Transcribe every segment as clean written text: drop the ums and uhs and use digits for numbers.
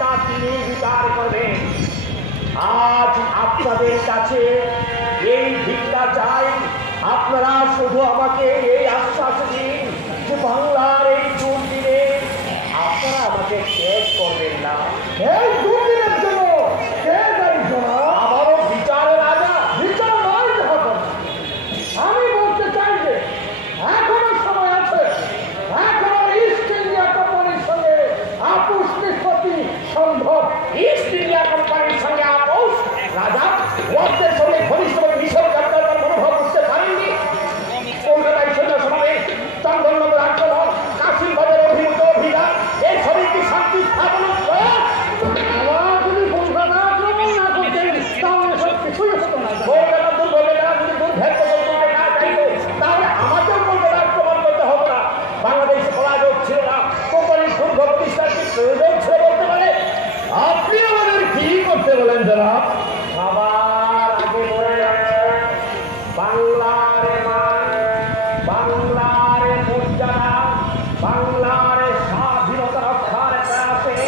তা তিনি বিচার করবেন। আজ আপনাদের কাছে এই ভিক্ষা চাই, আপনারা শুধু আমাকে এই আশ্বাস দিন যে বাংলার এই দুর্দিনে আপনারা আমাকে ত্যাগ করবেন না। এই দুর্দিনের জন্য আবারও বিচারের রাজা বিচার নয়, আমি বলতে চাই যে এখনো সময় আছে, এখনো ইস্ট ইন্ডিয়া কোম্পানির সঙ্গে আপোষ নিষ্পত্তি সম্ভব। ইস্ট ইন্ডিয়া কোম্পানির সঙ্গে আপোষ? রাজা ওয়ার্ডের সঙ্গে ঘনিষ্ঠভাবে মিশর যাত্রার মনোভাব বুঝতে পারেননি? কলকাতায় সৈন্য সমাবেশ, চন্দননগর আক্রমণ, কাশিম বাজারে অভিমুখ অভিযান, এই সবই কি শান্তি স্থাপনের প্রয়াস? যদি কলকাতা আক্রমণ না করতেন তাহলে সব কিছুই হতো না। কলকাতা দুর্গমেরা যদি দুর্ভেদ্য করতে না চাইতো তাহলে আমাকেও কলকাতা আক্রমণ করতে হবে না। বাংলাদেশ পরাজয় ছিল না, কোম্পানির দুর্গ প্রতিষ্ঠার কি প্রয়োজন ছিল বলতে পারে? আপনি আমাদের কি করতে বলেন জনাব? সবার আগে বলে রাখছেন বাংলার মান, বাংলার মর্যাদা, বাংলার স্বাধীনতা রক্ষার প্রয়াসে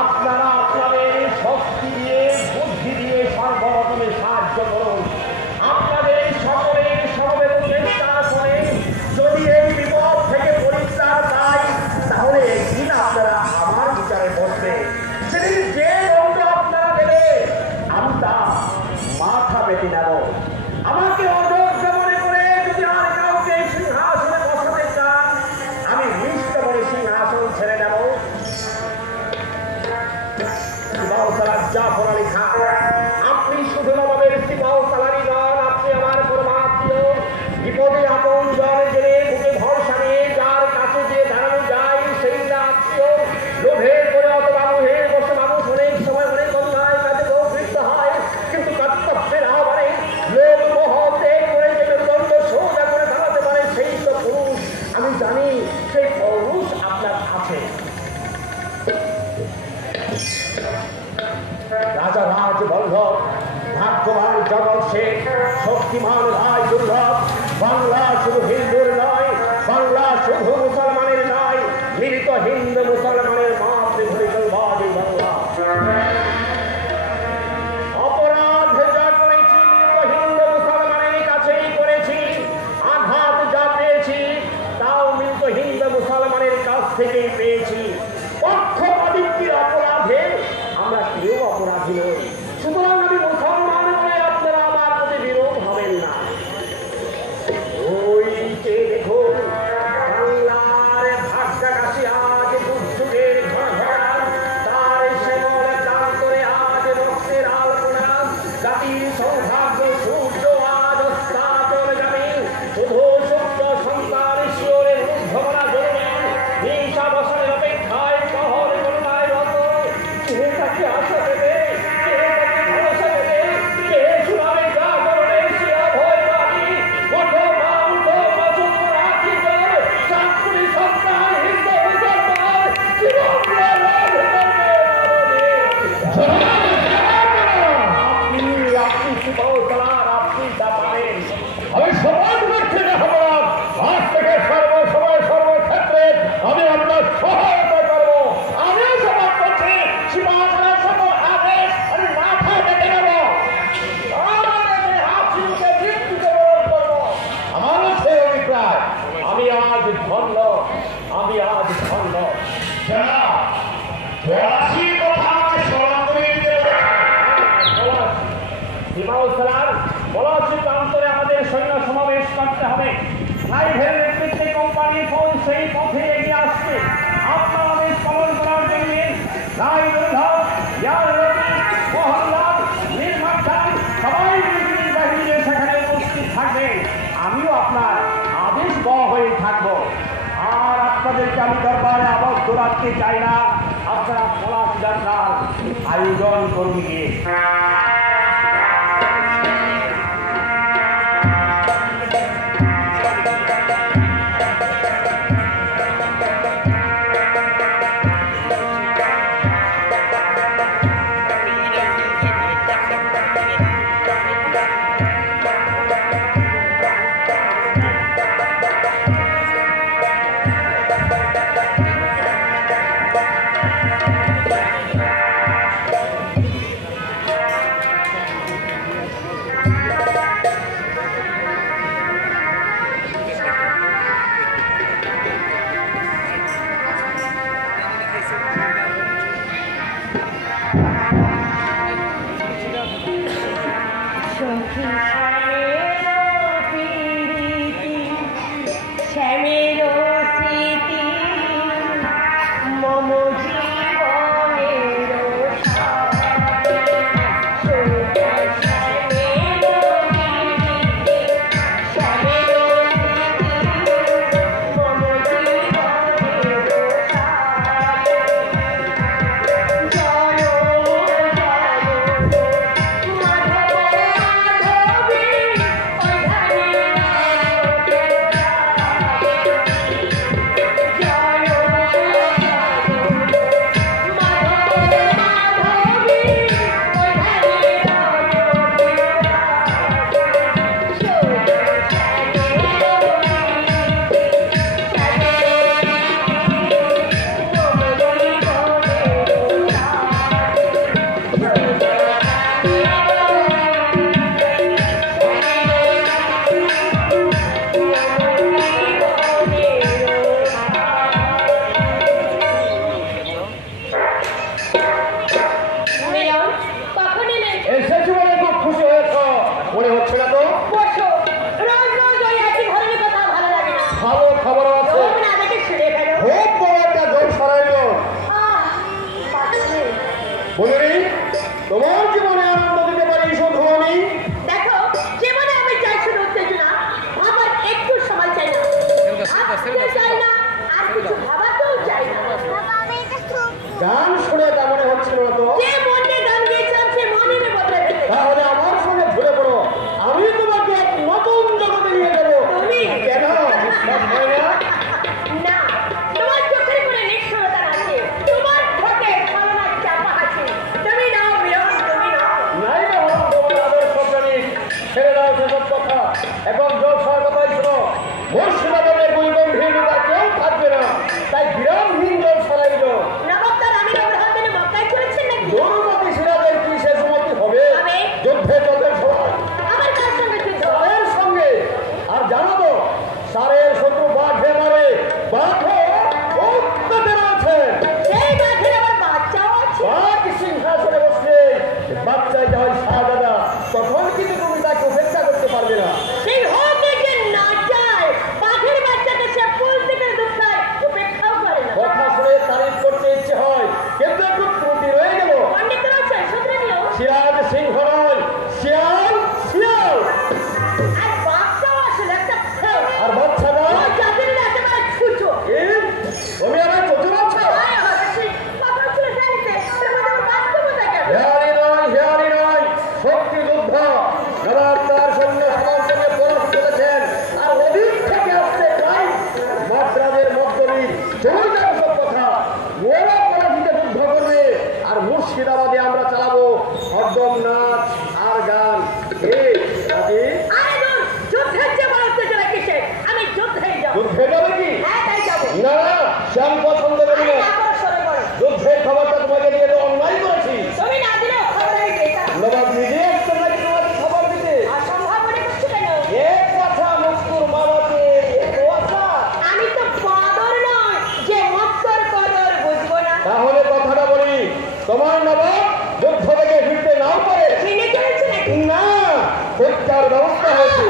আপনারা আপনাদের শক্তি দিয়ে বুদ্ধি দিয়ে সর্বরকমের সাহায্য করুন। আপনাদের সকলের সমবেত চেষ্টা করে যদি এই বিপদ থেকে পরিত্রাণ পাই তাহলে একদিন আপনারা আমার বিচারে বসবে। সেদিন যে দণ্ড আপনারা দেবে আমি তা মাথা পেতে নেব। আমাকে অযোগ্য মনে করে যদি আর কাউকে সিংহাসনে বসাতে চান আমি মিষ্ট করে সিংহাসন ছেড়ে নেব। জাফর আলী খান, আপনি শুধু নবাবের সিপাহ সালারি নন, আপনি আমার পরমাত্মীয়। বিপদে আপন জন জেনে বুকে ভরসা নিয়ে যার কাছে যে দাঁড়ানো যায় সেই না আত্মীয়। লোভে করে অথবা মোহে বসে মানুষ অনেক সময় অনেক অন্যায় কাজে প্রবৃত্ত হয়, কিন্তু কর্তব্যের আহ্বানে লোভ মোহ ত্যাগ করে যে মেরুদণ্ড সোজা করে দাঁড়াতে পারে সেই তো পুরুষ। আমি জানি সেই পুরুষ আপনার আছে। রাজা রাজ বল্লভ, ভাগ্যবান জগৎ শেখ, শক্তিমান রায় দুর্লভ। বাংলা শুধু হিন্দুর নয়, বাংলা শুধু মুসলমানের নয়, মিলিত হিন্দু মুসলমানের মাতৃভূমি বাংলা। অপরাধ যা করেছি মিলিত হিন্দু মুসলমানের কাছেই করেছি, আঘাত যা পেয়েছি তাও মিলিত হিন্দু মুসলমানের কাছ থেকেই পেয়েছি। পক্ষপাতিত্বের অপরাধে আমরা কেউ অপরাধী নই। সুতরাং আমি মুসলমান হয়ে আপনারা আমার প্রতি বিরোধ হবেন না। ওই যে দেখুন বাংলার ভাগ্যাকাশী আজ দুর্যোগের ঝড়, তার শ্যামল প্রান্তরে আজ রক্তের আলপনা। জাতির সৌভাগ্য সূর্য আজ অস্তাচল যাবে, শুধু সূর্য সন্তান শিওরে মুগ্ধকরা জন্মে হিংসা বসানের অপেক্ষায় শহর গণনায় রত। কে তাকে আশা দেবে, কে তাকে ভরসা দেবে, কে শুনাবে যা করবে সে অভয় বাণী। ওঠো মা উঠো বচন রাখি জল, চাঁদপুরি সন্তান হিন্দু মুসলমান জীবন আপনি সিপাহ সালার, আপনি তা পারেন। আমি সমাজ করছি না অপরাধ, আজ থেকে সর্বসময় সর্বক্ষেত্রে আমি আপনার সহায়তা করবো। আমিও সমাজ করছি সিপাহ সালার সঙ্গে আদেশ আমি মাথা পেতে নেব। হাসিকে মৃত্যুকে বরণ করবো। আমারও সেই অভিপ্রায়। আমি আজ ধন্য, আমি আজ ধন্য। পলাশী প্রান্তরে আমাদের সৈন্য সমাবেশ করতে হবে। লাইভের নেতৃত্বে কোম্পানি ফোন সেই পথে এগিয়ে আসছে। আপনার আদেশ পালন করার জন্য মোহনলাল, নির্মাণ সবাই বাহিনী সেখানে উপস্থিত থাকবে। আমিও আপনার আদেশ বহ হয়ে থাকবো। আর আপনাদেরকে আমি দরবারে আবদ্ধ রাখতে চাই না। আপনারা পলাশ যাত্রার আয়োজন করুন গিয়ে। গান শুনে তা মনে হচ্ছিল না তো যে মনে গান গেয়েছিলাম সে মনে বদলে ফেলে। তাহলে আমার সঙ্গে ঘুরে পড়ো, আমি তোমাকে এক নতুন জগতে নিয়ে যাবো। তুমি কেন বিশ্বাস হয় না? না, তোমার চোখের কোণে নিষ্ঠুরতা আছে, তোমার ঠোঁটে ছলনার চাপা আছে। তুমি নাও মিলন, তুমি নাও। নাই না হলো তোমার আদর্শ জানি, ছেড়ে দাও সেসব কথা। এখন জলসার কথাই শোনো, মুর্শিদাবাদের বৈগম্ভীরতা কেউ থাকবে না, তাই বিরামহীন জলসা লাগলো। নবাবদার আমি নবরহাটে মক্কায় চলেছেন নাকি? দুর্মতি সিরাজের কি শেষ মতি হবে? হবে। যুদ্ধে যুদ্ধের সময় আমার কার সঙ্গে যুদ্ধ? সারের সঙ্গে। আর জানো তো সারের শত্রু বাঘে মারে, বাঘও উত্তরে রয়েছে। সেই বাঘের আবার বাচ্চাও আছে। বাঘ সিংহাসনে বসলে বাচ্চায় যা হয় শাহজাদা, তখন কিন্তু তুমি তাকে উপেক্ষা করতে পারবে না। সেই হোক যে না চায়, বাঘের বাচ্চাকে সে ফুল থেকে দুঃখায় উপেক্ষাও করে না। কথা শুনে তারিফ করতে ইচ্ছে হয়, কিন্তু একটু ত্রুটি রয়ে গেল। পণ্ডিত রয়েছে, শুধরে নিও। সিরাজ সিংহ নয়, শিয়াল শিয়াল। আর বাঘটাও আসলে একটা ফেল। আর বাচ্চাটা ও জাতির না একেবারে ছুঁচো। তুমি আমার চোখে বাচ্চা। আয় হবে সেই কথা ছিল জানিতে, তার মধ্যে আবার বাস্তবতা কেন? হেয়ারি নয়, শক্তি যুদ্ধ। নবাব তার সৈন্য সমর্থনে পরশ করেছেন, আর অধিক থেকে আসতে চাই মাদ্রাজের মধ্যবীর। তুমি জানো সব কথা, ওরা পরাজিতে যুদ্ধ করবে, আর মুর্শিদাবাদে আমরা চালাবো হরদম নাচ আর গান। রাজি? আরে দূর, যুদ্ধের যে বড় উত্তেজনা কিসের? আমি যুদ্ধেই যাবো। যুদ্ধে যাবে কি? হ্যাঁ, তাই যাবো। না না, শ্যাম পছন্দ করি আরে না। না করো, সরে করো। যুদ্ধের খবরটা তোমাকে দিয়ে তো অন্যায় করেছি। তুমি না দিলেও খবর আমি পেতাম। নবাব নিজে আসছেন নাকি তোমাকে খবর দিতে? অসম্ভব মনে করছো কেন? এক কথা মুস্কুর মামাতে কথা। আমি তো বাদর নয় যে মক্কর কদর বুঝবো না। তাহলে কথাটা বলি, তোমার নবাব যুদ্ধ থেকে ফিরতে নাও পারে। ভেঙে চলেছে নাকি? না, হত্যার ব্যবস্থা হয়েছে।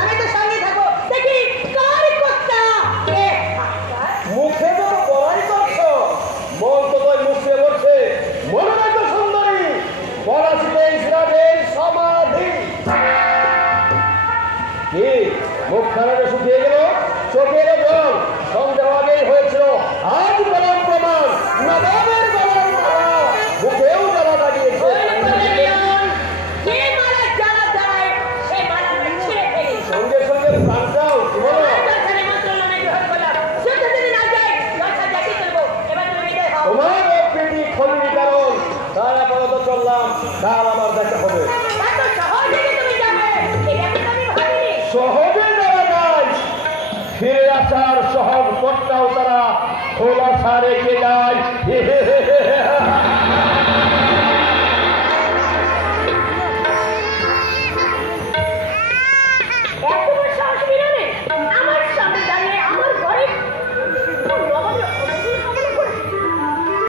আমি তো সঙ্গে থাকো, দেখি কার কর্তা কে হাক্কার। মুখে তো বড়াই করছো, মন তো তোর মুখে বলছে। মনে নাই তো সুন্দরী, পলাশিতে ইসরায়েল সমাধি। কি মুখ খানাটা শুকিয়ে গেল, চোখের জল সন্দেহ আগেই হয়েছিল। আজ বলার প্রমাণ, নবাবের বলার মালা মুখেও জ্বালা লাগিয়েছে। যে মালা জ্বালা দেয় সে মালা আমরা ছিঁড়ে ফেলি। সঙ্গে সঙ্গে প্রাণটাও কি বলো? দরকারে মন্ত্রণায় গ্রহণ করলাম। যুদ্ধ যদি না যায়, দরকার জাতি করবো। এবার তুমি বিদায় হও। তোমার অপ্রীতি খলিনি কারণ, তার আপাতত চললাম, কাল আবার দেখা হবে। এত সহজে যে তুমি যাবে, এটা কিন্তু আমি ভাবিনি। সহজে যাওয়া যায়, ফিরে আসার সহজ পথটাও তারা খোলাসা রেখে যায়।